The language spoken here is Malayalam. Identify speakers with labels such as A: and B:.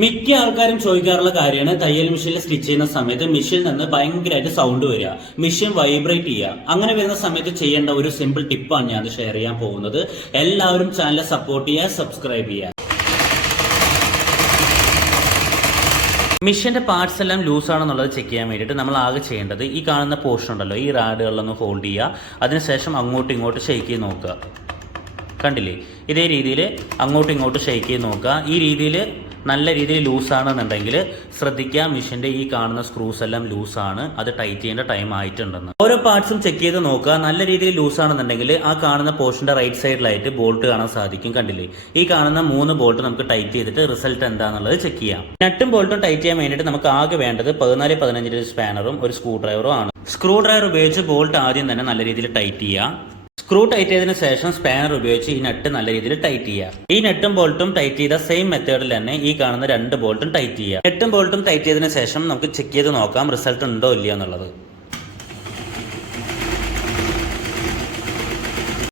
A: മിക്ക ആൾക്കാരും ചോദിക്കാറുള്ള കാര്യമാണ് തയ്യൽ മെഷീനിൽ സ്റ്റിച്ച് ചെയ്യുന്ന സമയത്ത് മെഷീനിൽ നിന്ന് ഭയങ്കരമായിട്ട് സൗണ്ട് വരിക. മെഷീൻ വൈബ്രേറ്റ് ചെയ്യുക. അങ്ങനെ വരുന്ന സമയത്ത് ചെയ്യേണ്ട ഒരു സിമ്പിൾ ടിപ്പാണ് ഞാൻ ഷെയർ ചെയ്യാൻ പോകുന്നത്. എല്ലാവരും ചാനൽ സപ്പോർട്ട് ചെയ്യുക സബ്സ്ക്രൈബ് ചെയ്യുക. മിഷീന്റെ പാർട്സ് എല്ലാം ലൂസ് ആണെന്നുള്ളത് ചെക്ക് ചെയ്യാൻ വേണ്ടിയിട്ട് നമ്മൾ ആകെ ചെയ്യേണ്ടത് ഈ കാണുന്ന പോർഷൻ ഉണ്ടല്ലോ ഈ റാഡുകളിലൊന്ന് ഹോൾഡ് ചെയ്യുക. അതിനുശേഷം അങ്ങോട്ടും ഇങ്ങോട്ടും ഷെയ്ക്ക് ചെയ്ത് നോക്കുക. കണ്ടില്ലേ? ഇതേ രീതിയിൽ അങ്ങോട്ടും ഇങ്ങോട്ടും ഷെയ്ക്ക് ചെയ്ത് നോക്കുക. ഈ രീതിയിൽ നല്ല രീതിയിൽ ലൂസാണെന്നുണ്ടെങ്കിൽ ശ്രദ്ധിക്കുക. മിഷീന്റെ ഈ കാണുന്ന സ്ക്രൂസ് എല്ലാം ലൂസാണ് അത് ടൈറ്റ് ചെയ്യേണ്ട ടൈം ആയിട്ടുണ്ടെന്ന്. ഓരോ പാർട്സും ചെക്ക് ചെയ്ത് നോക്കുക. നല്ല രീതിയിൽ ലൂസാണെന്നുണ്ടെങ്കിൽ ആ കാണുന്ന പോർഷന്റെ റൈറ്റ് സൈഡിലായിട്ട് ബോൾട്ട് കാണാൻ സാധിക്കും. കണ്ടില്ലേ? ഈ കാണുന്ന മൂന്ന് ബോൾട്ട് നമുക്ക് ടൈറ്റ് ചെയ്തിട്ട് റിസൾട്ട് എന്താണെന്നുള്ളത് ചെക്ക് ചെയ്യാം. നട്ടും ബോൾട്ടും ടൈറ്റ് ചെയ്യാൻ വേണ്ടിയിട്ട് നമുക്ക് ആകെ വേണ്ടത് പതിനാല് പതിനഞ്ചിന്റെ സ്പാനറും ഒരു സ്ക്രൂ ഡ്രൈവറും ആണ്. സ്ക്രൂ ഡ്രൈവർ ഉപയോഗിച്ച് ബോൾട്ട് ആദ്യം തന്നെ നല്ല രീതിയിൽ ടൈറ്റ് ചെയ്യുക. സ്ക്രൂ ടൈറ്റ് ചെയ്തതിനു ശേഷം സ്പാനർ ഉപയോഗിച്ച് ഈ നട്ട് നല്ല രീതിയിൽ ടൈറ്റ് ചെയ്യുക ഈ നെട്ടും ബോൾട്ടും ടൈറ്റ് ചെയ്ത സെയിം മെത്തേഡിൽ തന്നെ ഈ കാണുന്ന രണ്ട് ബോൾട്ടും ടൈറ്റ് ചെയ്യുക നെട്ടും ബോൾട്ടും ടൈറ്റ് ചെയ്തതിനു ശേഷം നമുക്ക് ചെക്ക് ചെയ്ത് നോക്കാം റിസൾട്ട് ഉണ്ടോ ഇല്ലയോ എന്നുള്ളത്.